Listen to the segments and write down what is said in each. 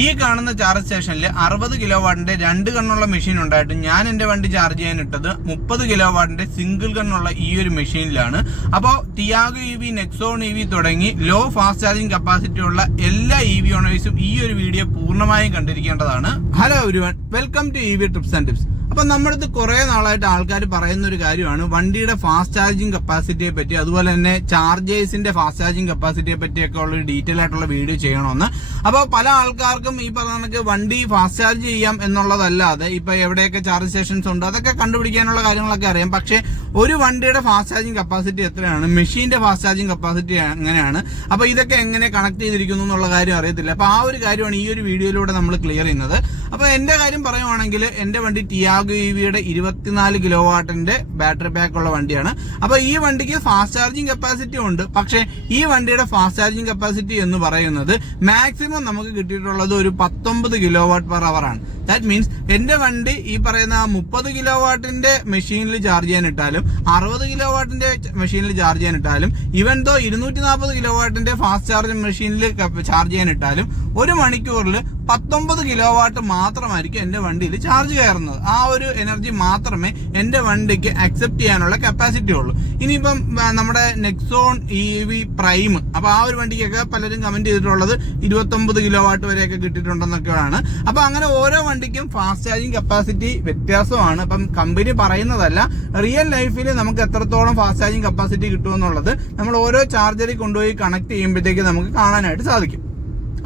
ഈ കാണുന്ന ചാർജ് സ്റ്റേഷനിൽ അറുപത് കിലോ വാട്ടിന്റെ രണ്ട് കണ്ണുള്ള മെഷീൻ ഉണ്ടായിട്ട് ഞാൻ എന്റെ വണ്ടി ചാർജ് ചെയ്യാൻ ഇട്ടത് മുപ്പത് കിലോ വാട്ടിന്റെ സിംഗിൾ കണ്ണുള്ള ഈ ഒരു മെഷീനിലാണ് അപ്പോൾ Tiago E V Nexon E V തുടങ്ങി ലോ ഫാസ്റ്റ് ചാർജിങ് കപ്പാസിറ്റി ഉള്ള എല്ലാ ഇ വി ഓണേഴ്സും ഈ ഒരു വീഡിയോ പൂർണമായും കണ്ടിരിക്കേണ്ടതാണ്. Hello everyone welcome to E V trips and tips അപ്പൊ നമ്മുടെ അടുത്ത് കുറെ നാളായിട്ട് ആൾക്കാർ പറയുന്ന ഒരു കാര്യമാണ് വണ്ടിയുടെ ഫാസ്റ്റ് ചാർജിങ് കപ്പാസിറ്റിയെ പറ്റി അതുപോലെ തന്നെ ചാർജേഴ്സിന്റെ ഫാസ്റ്റ് ചാർജിങ് കപ്പാസിറ്റിയെ പറ്റിയൊക്കെ ഉള്ള ഒരു ഡീറ്റെയിൽ ആയിട്ടുള്ള വീഡിയോ ചെയ്യണമെന്ന്. അപ്പോൾ പല ആൾക്കാർക്കും ഈ പറഞ്ഞ വണ്ടി ഫാസ്റ്റ് ചാർജ് ചെയ്യാം എന്നുള്ളതല്ലാതെ ഇപ്പൊ എവിടെയൊക്കെ ചാർജ് സ്റ്റേഷൻസ് ഉണ്ട് അതൊക്കെ കണ്ടുപിടിക്കാനുള്ള കാര്യങ്ങളൊക്കെ അറിയാം. പക്ഷെ ഒരു വണ്ടിയുടെ ഫാസ്റ്റ് ചാർജിങ് കപ്പാസിറ്റി എത്രയാണ്? മെഷീന്റെ ഫാസ്റ്റ് ചാർജിങ് കപ്പാസിറ്റി എങ്ങനെയാണ്? അപ്പൊ ഇതൊക്കെ എങ്ങനെ കണക്ട് ചെയ്തിരിക്കുന്നു എന്നുള്ള കാര്യം അറിയത്തില്ല. അപ്പൊ ആ ഒരു കാര്യമാണ് ഈ ഒരു വീഡിയോയിലൂടെ നമ്മൾ ക്ലിയർ ചെയ്യുന്നത്. അപ്പൊ എന്റെ കാര്യം പറയുവാണെങ്കിൽ എന്റെ വണ്ടി ടിയാഗോ ഇ വിയുടെ ഇരുപത്തിനാല് കിലോ വാട്ടിന്റെ ബാറ്ററി പാക്ക് ഉള്ള വണ്ടിയാണ്. അപ്പൊ ഈ വണ്ടിക്ക് ഫാസ്റ്റ് ചാർജിങ് കപ്പാസിറ്റി ഉണ്ട്. പക്ഷേ ഈ വണ്ടിയുടെ ഫാസ്റ്റ് ചാർജിങ് കപ്പാസിറ്റി എന്ന് പറയുന്നത് മാക്സിമം നമുക്ക് കിട്ടിയിട്ടുള്ളത് ഒരു പത്തൊമ്പത് കിലോ വാട്ട് പെർ അവർ ആണ്. ദാറ്റ് മീൻസ് എന്റെ വണ്ടി ഈ പറയുന്ന മുപ്പത് കിലോ വാട്ടിന്റെ മെഷീനിൽ ചാർജ് ചെയ്യാൻ ഇട്ടാലും അറുപത് കിലോ വാട്ടിന്റെ മെഷീനിൽ ചാർജ് ചെയ്യാൻ ഇട്ടാലും ഇവൻ ദോ ഇരുന്നൂറ്റി നാൽപ്പത് കിലോ വാട്ടിന്റെ ഫാസ്റ്റ് ചാർജ് മെഷീനിൽ ചാർജ് ചെയ്യാൻ ഇട്ടാലും ഒരു മണിക്കൂറിൽ പത്തൊമ്പത് കിലോ വാട്ട് മാത്രമായിരിക്കും എന്റെ വണ്ടിയിൽ ചാർജ് കയറുന്നത്. ആ ഒരു എനർജി മാത്രമേ എന്റെ വണ്ടിക്ക് അക്സെപ്റ്റ് ചെയ്യാനുള്ള കപ്പാസിറ്റി ഉള്ളൂ. ഇനിയിപ്പം നമ്മുടെ നെക്സോൺ ഇ വി പ്രൈം അപ്പൊ ആ ഒരു വണ്ടിക്കൊക്കെ പലരും കമന്റ് ചെയ്തിട്ടുള്ളത് ഇരുപത്തൊമ്പത് കിലോ വാട്ട് വരെയൊക്കെ കിട്ടിയിട്ടുണ്ടെന്നൊക്കെയാണ്. അപ്പൊ അങ്ങനെ ഓരോ വണ്ടിക്കും ഫാസ്റ്റ് ചാർജിങ് കപ്പാസിറ്റി വ്യത്യാസമാണ്. അപ്പം കമ്പനി പറയുന്നതല്ല റിയൽ ലൈഫിൽ നമുക്ക് എത്രത്തോളം ഫാസ്റ്റ് ചാർജിങ് കപ്പാസിറ്റി കിട്ടുമെന്നുള്ളത് നമ്മൾ ഓരോ ചാർജറിൽ കൊണ്ടുപോയി കണക്ട് ചെയ്യുമ്പോഴത്തേക്ക് നമുക്ക് കാണാനായിട്ട് സാധിക്കും.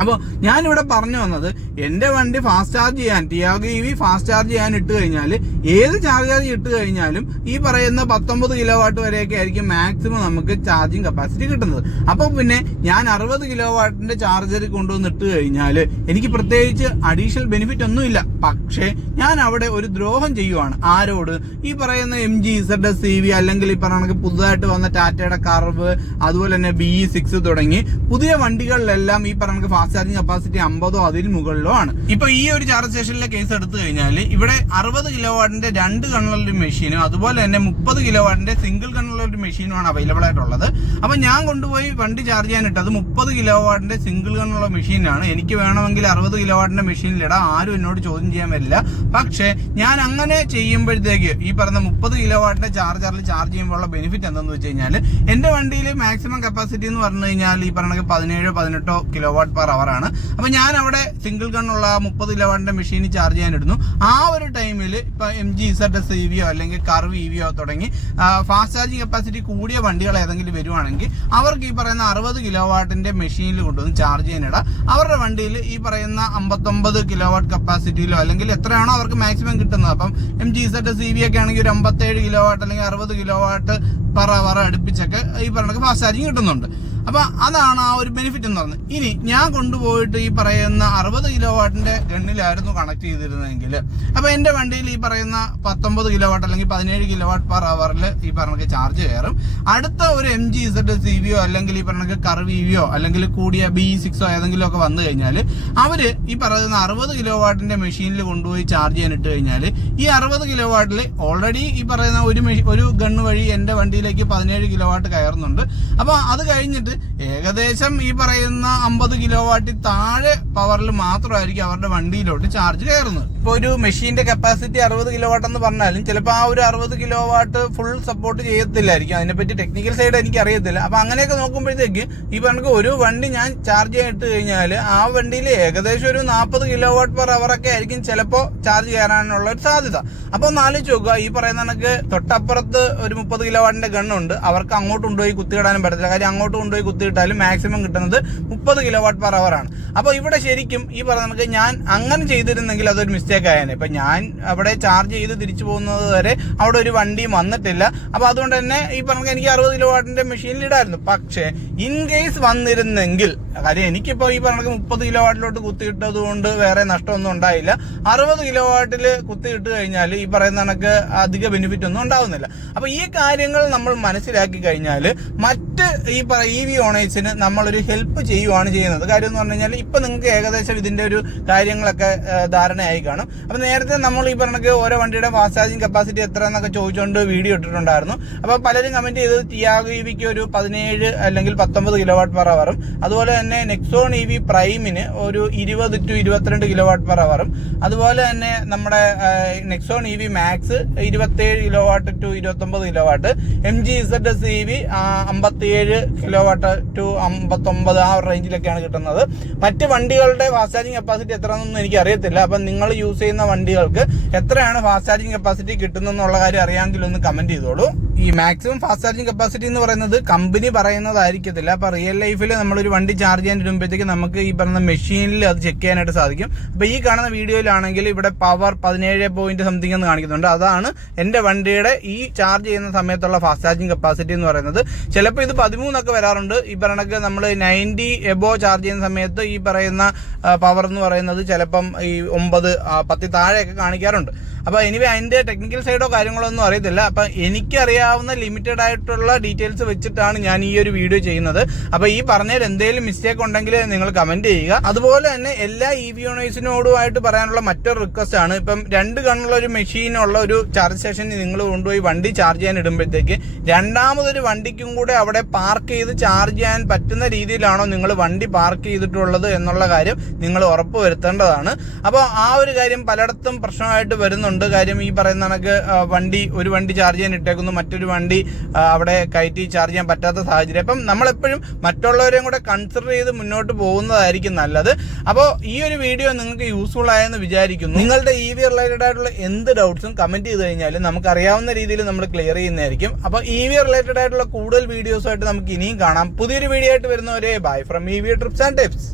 അപ്പോൾ ഞാനിവിടെ പറഞ്ഞു വന്നത് എന്റെ വണ്ടി ഫാസ്റ്റ് ചാർജ് ചെയ്യാൻ Tiago E V fast charge ചെയ്യാൻ ഇട്ട് കഴിഞ്ഞാൽ ഏത് ചാർജർ ഇട്ട് കഴിഞ്ഞാലും ഈ പറയുന്ന പത്തൊമ്പത് കിലോ വാട്ട് വരെയൊക്കെ ആയിരിക്കും മാക്സിമം നമുക്ക് ചാർജിങ് കപ്പാസിറ്റി കിട്ടുന്നത്. അപ്പോൾ പിന്നെ ഞാൻ അറുപത് കിലോ വാട്ടിന്റെ ചാർജർ കൊണ്ടുവന്ന് ഇട്ട് കഴിഞ്ഞാൽ എനിക്ക് പ്രത്യേകിച്ച് അഡീഷണൽ ബെനിഫിറ്റ് ഒന്നുമില്ല. പക്ഷേ ഞാൻ അവിടെ ഒരു ദ്രോഹം ചെയ്യുവാണ്. ആരോട്? ഈ പറയുന്ന M G Z C V അല്ലെങ്കിൽ ഈ പറഞ്ഞ പുതുതായിട്ട് വന്ന ടാറ്റയുടെ കർവ് അതുപോലെ തന്നെ ബി സിക്സ് തുടങ്ങി പുതിയ വണ്ടികളിലെല്ലാം ഈ പറഞ്ഞ ഫാസ്റ്റ് ചാർജിങ് കപ്പാസിറ്റി അമ്പതോ അതിന് മുകളിലോ ആണ്. ഇപ്പൊ ഈ ഒരു ചാർജ് സ്റ്റേഷനിലെ കേസ് എടുത്തു കഴിഞ്ഞാൽ ഇവിടെ അറുപത് കിലോ വാട്ടിന്റെ രണ്ട് കണ്ണുള്ള മെഷീനും അതുപോലെ തന്നെ മുപ്പത് കിലോ വാട്ടിന്റെ സിംഗിൾ കണ്ണുള്ള ഒരു മെഷീനുമാണ് അവൈലബിൾ ആയിട്ടുള്ളത്. അപ്പൊ ഞാൻ കൊണ്ടുപോയി വണ്ടി ചാർജ് ചെയ്യാൻ അത് മുപ്പത് കിലോ വാട്ടിന്റെ സിംഗിൾ കണ്ണുള്ള മെഷീനാണ് എനിക്ക് വേണമെങ്കിൽ അറുപത് കിലോ വാട്ടിന്റെ മെഷീനിലിടാം ആരും എന്നോട് ചോദ്യം ചെയ്യാൻ വരില്ല. പക്ഷേ ഞാൻ അങ്ങനെ ചെയ്യുമ്പോഴത്തേക്ക് ഈ പറഞ്ഞ മുപ്പത് കിലോ വാട്ടിന്റെ ചാർജറിൽ ചാർജ് ചെയ്യുമ്പോഴുള്ള ബെനിഫിറ്റ് എന്തെന്ന് വെച്ച് കഴിഞ്ഞാൽ എന്റെ വണ്ടിയിൽ മാക്സിമം കപ്പാസിറ്റി എന്ന് പറഞ്ഞു കഴിഞ്ഞാൽ ഈ പറഞ്ഞ പതിനേഴോ പതിനെട്ടോ കിലോ വാട്ട് പെർ അവർ ആണ്. അപ്പൊ ഞാൻ അവിടെ സിംഗിൾ കണ്ണുള്ള മുപ്പത് വാട്ടിന്റെ മെഷീൻ ചാർജ് ചെയ്യാൻ ഇടുന്നു ആ ഒരു ടൈമിൽ ഇപ്പൊ M G Z S E വിയോ അല്ലെങ്കിൽ കർവ് ഇ വിയോ തുടങ്ങി ഫാസ്റ്റ് ചാർജിങ് കപ്പാസിറ്റി കൂടിയ വണ്ടികൾ ഏതെങ്കിലും വരുവാണെങ്കിൽ അവർക്ക് ഈ പറയുന്ന അറുപത് കിലോ വാട്ടിന്റെ മെഷീനിൽ കൊണ്ടുവന്ന് ചാർജ് ചെയ്യാനിടാം. അവരുടെ വണ്ടിയിൽ ഈ പറയുന്ന അമ്പത്തൊമ്പത് കിലോ വാട്ട് കപ്പാസിറ്റിയിലോ അല്ലെങ്കിൽ എത്രയാണോ അവർക്ക് മാക്സിമം കിട്ടുന്നത്. അപ്പം M G Z C V ഒക്കെ ആണെങ്കിൽ ഒരു അമ്പത്തേഴ് കിലോ വാട്ട് അല്ലെങ്കിൽ അറുപത് കിലോ വാട്ട് പറ പറ അടുപ്പിച്ചൊക്കെ ഈ പറഞ്ഞ ഫാസ്റ്റ് ചാർജിങ് കിട്ടുന്നുണ്ട്. അപ്പൊ അതാണ് ആ ഒരു ബെനിഫിറ്റ് എന്ന് പറയുന്നത് ഇനി ഞാൻ കൊണ്ടുപോയിട്ട് ഈ പറയുന്ന അറുപത് കിലോ വാട്ടിന്റെ ഗണ്ണിലായിരുന്നു കണക്ട് ചെയ്തിരുന്നതെങ്കിൽ. അപ്പൊ എന്റെ വണ്ടിയിൽ ഈ പറയുന്ന പത്തൊമ്പത് കിലോ വാട്ട് അല്ലെങ്കിൽ പതിനേഴ് കിലോ വാട്ട് പെർ അവറിൽ ഈ പറഞ്ഞ ചാർജ് കയറും. അടുത്ത ഒരു എം ജി ഇസഡ് സി വിയോ അല്ലെങ്കിൽ ഈ പറഞ്ഞ കർവ് വിയോ അല്ലെങ്കിൽ കൂടിയ ബി സിക്സോ ഏതെങ്കിലും ഒക്കെ വന്നു കഴിഞ്ഞാൽ അവർ ഈ പറയുന്ന അറുപത് കിലോ വാട്ടിന്റെ മെഷീനിൽ കൊണ്ടുപോയി ചാർജ് ചെയ്യാൻ ഇട്ട് കഴിഞ്ഞാൽ ഈ അറുപത് കിലോ വാട്ടിൽ ഓൾറെഡി ഈ പറയുന്ന ഒരു ഒരു ഗണ്ണ് വഴി എന്റെ വണ്ടിയിലേക്ക് പതിനേഴ് കിലോ വാട്ട് കയറുന്നുണ്ട്. അപ്പൊ അത് കഴിഞ്ഞിട്ട് ഏകദേശം ഈ പറയുന്ന അമ്പത് കിലോ വാട്ടിൽ താഴെ പവറിൽ മാത്രമായിരിക്കും അവരുടെ വണ്ടിയിലോട്ട് ചാർജ് കയറുന്നത്. ഇപ്പൊ ഒരു മെഷീന്റെ കപ്പാസിറ്റി അറുപത് കിലോ വാട്ട് എന്ന് പറഞ്ഞാലും ചിലപ്പോൾ ആ ഒരു അറുപത് കിലോ വാട്ട് ഫുൾ സപ്പോർട്ട് ചെയ്യത്തില്ലായിരിക്കും. അതിനെപ്പറ്റി ടെക്നിക്കൽ സൈഡ് എനിക്ക് അറിയത്തില്ല അപ്പൊ അങ്ങനെയൊക്കെ നോക്കുമ്പോഴത്തേക്ക് ഈ പറഞ്ഞ ഒരു വണ്ടി ഞാൻ ചാർജ് ചെയ്തിട്ട് കഴിഞ്ഞാൽ ആ വണ്ടിയിൽ ഏകദേശം ഒരു നാൽപ്പത് കിലോ വാട്ട് പെർ ഒക്കെ ആയിരിക്കും ചിലപ്പോൾ ചാർജ് കയറാനുള്ള ഒരു സാധ്യത. അപ്പൊ ഒന്ന് ആലോചിച്ച് നോക്കുക. ഈ പറയുന്ന കണക്ക് തൊട്ടപ്പുറത്ത് ഒരു മുപ്പത് കിലോ വാട്ടിന്റെ ഗണ്ണുണ്ട് അവർക്ക് അങ്ങോട്ട് കൊണ്ടുപോയി കുത്തിയിടാനും പറ്റത്തില്ല. കാര്യം അങ്ങോട്ട് കൊണ്ടുപോയി കുത്തിയിട്ടാലും മാക്സിമം കിട്ടുന്നത് മുപ്പത് കിലോ വാട്ട് പെർ ആണ്. അപ്പോൾ ഇവിടെ ശരിക്കും ഈ പറഞ്ഞ നമുക്ക് ഞാൻ അങ്ങനെ ചെയ്തിരുന്നെങ്കിൽ അതൊരു മിസ്റ്റേക്ക് ആയേനെ. ഇപ്പൊ ഞാൻ അവിടെ ചാർജ് ചെയ്ത് തിരിച്ചു പോകുന്നത് വരെ അവിടെ ഒരു വണ്ടിയും വന്നിട്ടില്ല. അപ്പൊ അതുകൊണ്ട് തന്നെ ഈ പറഞ്ഞ എനിക്ക് അറുപത് കിലോ വാട്ടിന്റെ മെഷീനിൽ ഇടായിരുന്നു. പക്ഷേ ഇൻ കേസ് വന്നിരുന്നെങ്കിൽ കാര്യം എനിക്കിപ്പോ ഈ പറഞ്ഞ മുപ്പത് കിലോ വാട്ടിലോട്ട് കുത്തിയിട്ടത് കൊണ്ട് വേറെ നഷ്ടമൊന്നും ഉണ്ടായില്ല. അറുപത് കിലോ വാട്ടിൽ കുത്തിയിട്ട് കഴിഞ്ഞാൽ ഈ പറയുന്ന കണക്ക് അധിക ബെനിഫിറ്റ് ഒന്നും ഉണ്ടാവുന്നില്ല. അപ്പൊ ഈ കാര്യങ്ങൾ നമ്മൾ മനസ്സിലാക്കി കഴിഞ്ഞാൽ മറ്റ് ഈ പറ ഇ വി ഓണേഴ്സിന് നമ്മളൊരു ഹെൽപ്പ് ചെയ്യുവാണ് ചെയ്യുന്നത്. കാര്യം എന്ന് പറഞ്ഞു കഴിഞ്ഞാൽ ഇപ്പൊ നിങ്ങൾക്ക് ഏകദേശം ഇതിന്റെ ഒരു കാര്യങ്ങളൊക്കെ ധാരണയായി കാണും. അപ്പൊ നേരത്തെ നമ്മൾ ഈ പറഞ്ഞ ഓരോ വണ്ടിയുടെ ഫാസ്റ്റ് ചാർജിങ് കപ്പാസിറ്റി എത്ര എന്നൊക്കെ ചോദിച്ചുകൊണ്ട് വീഡിയോ ഇട്ടിട്ടുണ്ടായിരുന്നു. അപ്പൊ പലരും കമന്റ് ചെയ്തത് ടിയാഗോ ഇ വിക്ക് ഒരു പതിനേഴ് അല്ലെങ്കിൽ പത്തൊമ്പത് കിലോ വാട്ട് പെർ അവറും അതുപോലെ തന്നെ നെക്സോൺ ഇ വി പ്രൈമിന് ഒരു ഇരുപത് ടു ഇരുപത്തിരണ്ട് കിലോ വാട്ട് പെർ അവറും അതുപോലെ തന്നെ നമ്മുടെ നെക്സോൺ ഇ വി മാക്സ് ഇരുപത്തേഴ് കിലോ വാട്ട് ടു ഇരുപത്തൊമ്പത് kilo watt M G Z S E V അമ്പത്തിയേഴ് കിലോ വാട്ട് ടു അമ്പത്തൊമ്പത് ആ റേഞ്ചിലൊക്കെയാണ് കിട്ടുന്നത്. മറ്റ് വണ്ടികളുടെ ഫാസ്റ്റ് ചാർജിങ് കപ്പാസിറ്റി എത്രയാണെന്നൊന്നും എനിക്ക് അറിയത്തില്ല അപ്പം നിങ്ങൾ യൂസ് ചെയ്യുന്ന വണ്ടികൾക്ക് എത്രയാണ് ഫാസ്റ്റ് ചാർജിങ് കപ്പാസിറ്റി കിട്ടുന്നതെന്നുള്ള കാര്യം അറിയാമെങ്കിൽ ഒന്ന് കമന്റ് ചെയ്തോളൂ. ഈ മാക്സിമം ഫാസ്റ്റ് ചാർജിങ് കപ്പാസിറ്റി എന്ന് പറയുന്നത് കമ്പനി പറയുന്നതായിരിക്കത്തില്ല. അപ്പൊ റിയൽ ലൈഫിൽ നമ്മളൊരു വണ്ടി ചാർജ് ചെയ്യാൻ ഇടുമ്പോഴത്തേക്ക് നമുക്ക് ഈ പറഞ്ഞ മെഷീനിൽ അത് ചെക്ക് ചെയ്യാനായിട്ട് സാധിക്കും. അപ്പൊ ഈ കാണുന്ന വീഡിയോയിലാണെങ്കിൽ ഇവിടെ പവർ പതിനേഴ് പോയിന്റ് സംതിങ് എന്ന് കാണിക്കുന്നുണ്ട്. അതാണ് എന്റെ വണ്ടിയുടെ ഈ ചാർജ് ചെയ്യുന്ന സമയത്തുള്ള ഫാസ്റ്റ് ചാർജിങ് കപ്പാസിറ്റി എന്ന് പറയുന്നത്. ചിലപ്പോൾ ഇത് പതിമൂന്നൊക്കെ വരാറുണ്ട്. ഈ പറഞ്ഞൊക്കെ നമ്മൾ നയന്റി എബോ ചാർജ് ചെയ്യുന്ന സമയത്ത് ഈ പറയുന്ന പവർ എന്ന് പറയുന്നത് ചിലപ്പം ഈ ഒമ്പത് പത്തി താഴെയൊക്കെ കാണിക്കാറുണ്ട്. അപ്പൊ എനിവേ അതിന്റെ ടെക്നിക്കൽ സൈഡോ കാര്യങ്ങളോ ഒന്നും അറിയത്തില്ല. അപ്പം എനിക്കറിയാവുന്ന ലിമിറ്റഡ് ആയിട്ടുള്ള ഡീറ്റെയിൽസ് വെച്ചിട്ടാണ് ഞാൻ ഈ ഒരു വീഡിയോ ചെയ്യുന്നത്. അപ്പോൾ ഈ പറഞ്ഞതിൽ എന്തെങ്കിലും മിസ്റ്റേക്ക് ഉണ്ടെങ്കിൽ നിങ്ങൾ കമന്റ് ചെയ്യുക. അതുപോലെ തന്നെ എല്ലാ ഇ വി ഓണേഴ്സിനോടുമായിട്ട് പറയാനുള്ള മറ്റൊരു റിക്വസ്റ്റ് ആണ്. ഇപ്പം രണ്ട് കണ്ണുള്ള ഒരു മെഷീനുള്ള ഒരു ചാർജ് സ്റ്റേഷനിൽ നിങ്ങൾ കൊണ്ടുപോയി വണ്ടി ചാർജ് ചെയ്യാൻ ഇടുമ്പോഴത്തേക്ക് രണ്ടാമതൊരു വണ്ടിക്കും കൂടെ അവിടെ പാർക്ക് ചെയ്ത് ചാർജ് ചെയ്യാൻ പറ്റുന്ന രീതിയിലാണോ നിങ്ങൾ വണ്ടി പാർക്ക് ചെയ്തിട്ടുള്ളത് എന്നുള്ള കാര്യം നിങ്ങൾ ഉറപ്പ് വരുത്തേണ്ടതാണ് അപ്പോൾ ആ ഒരു കാര്യം പലയിടത്തും പ്രശ്നമായിട്ട് വരുന്നുണ്ട്. കാര്യം ഈ പറയുന്ന കണക്ക് വണ്ടി ഒരു വണ്ടി ചാർജ് ചെയ്യാൻ ഇട്ടേക്കുന്നു. മറ്റൊരു വണ്ടി അവിടെ കയറ്റി ചാർജ് ചെയ്യാൻ പറ്റാത്ത സാഹചര്യം. അപ്പം നമ്മളെപ്പോഴും മറ്റുള്ളവരെയും കൂടെ കൺസിഡർ ചെയ്ത് മുന്നോട്ട് പോകുന്നതായിരിക്കും നല്ലത്. അപ്പോൾ ഈ ഒരു വീഡിയോ നിങ്ങൾക്ക് യൂസ്ഫുൾ ആയെന്ന് വിചാരിക്കുന്നു. നിങ്ങളുടെ ഇ വി റിലേറ്റഡ് ആയിട്ടുള്ള എന്ത് ഡൗട്ട്സും കമന്റ് ചെയ്ത് കഴിഞ്ഞാൽ നമുക്ക് അറിയാവുന്ന രീതിയിൽ നമ്മൾ ക്ലിയർ ചെയ്യുന്നതായിരിക്കും. അപ്പോൾ ഇ വി റിലേറ്റഡ് ആയിട്ടുള്ള കൂടുതൽ വീഡിയോസുമായിട്ട് നമുക്ക് ഇനിയും കാണാം. പുതിയൊരു വീഡിയോ ആയിട്ട് വരുന്നവരെ bye from E V trips and tips